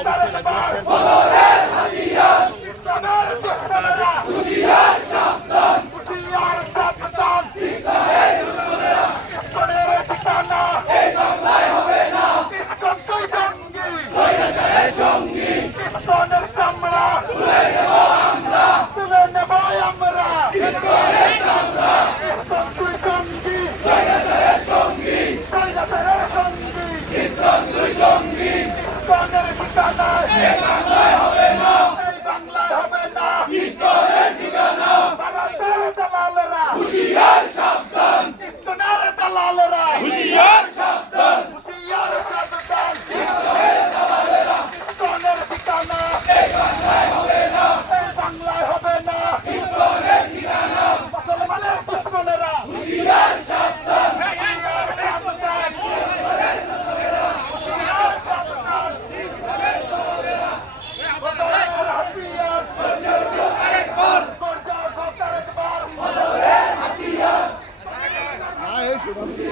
অবশ্যই live share জঙ্গি এই বাংলায় Thank you.